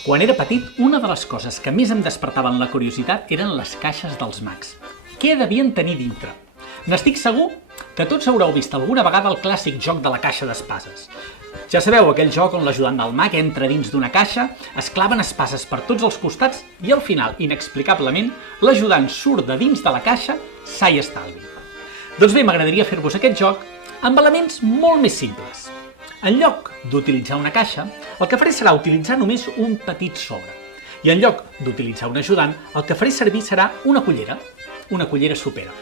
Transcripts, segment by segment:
Quan era petit, una de les coses que més em despertaven la curiositat eren les caixes dels mags. Què devien tenir dintre? N'estic segur que tots haureu vist alguna vegada el clàssic joc de la caixa d'espases. Ja sabeu, aquell joc on l'ajudant del mag entra dins d'una caixa, es claven espases per tots els costats i al final, inexplicablement, l'ajudant surt de dins de la caixa sa i estalvi. Doncs bé, m'agradaria fer-vos aquest joc amb elements molt més simples. En lloc d'utilitzar una caixa, el que faré serà utilitzar només un petit sobre. I en lloc d'utilitzar un ajudant, el que faré servir serà una cullera sopera.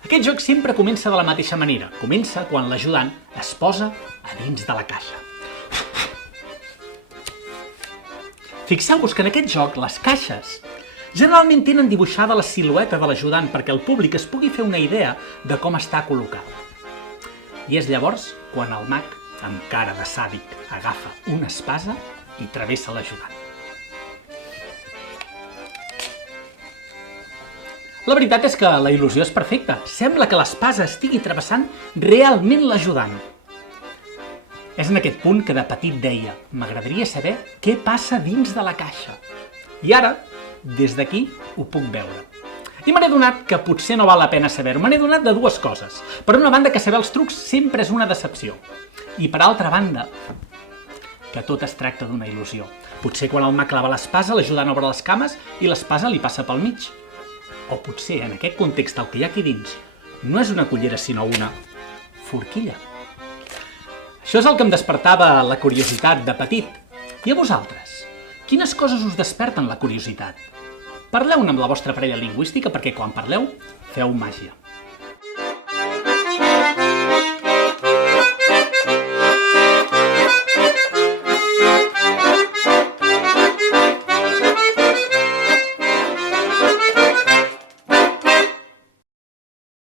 Aquest joc sempre comença de la mateixa manera. Comença quan l'ajudant es posa a dins de la caixa. Fixeu-vos que en aquest joc les caixes generalment tenen dibuixada la silueta de l'ajudant perquè el públic es pugui fer una idea de com està col·locat. I és llavors quan el mag, amb cara de sàdic, agafa una espasa i travessa l'ajudant. La veritat és que la il·lusió és perfecta. Sembla que l'espasa estigui travessant realment l'ajudant. És en aquest punt que de petit deia: m'agradaria saber què passa dins de la caixa. I ara, des d'aquí, ho puc veure. I me n'he adonat que potser no val la pena saber-ho. Me n'he adonat de dues coses. Per una banda, que saber els trucs sempre és una decepció. I per altra banda, que tot es tracta d'una il·lusió. Potser quan el mag clava l'espasa, l'ajudant obre les cames i l'espasa li passa pel mig. O potser, en aquest context, el que hi ha aquí dins no és una cullera, sinó una forquilla. Això és el que em despertava la curiositat de petit. I a vosaltres? Quines coses us desperten la curiositat? Parleu-ne amb la vostra parella lingüística perquè quan parleu, feu màgia.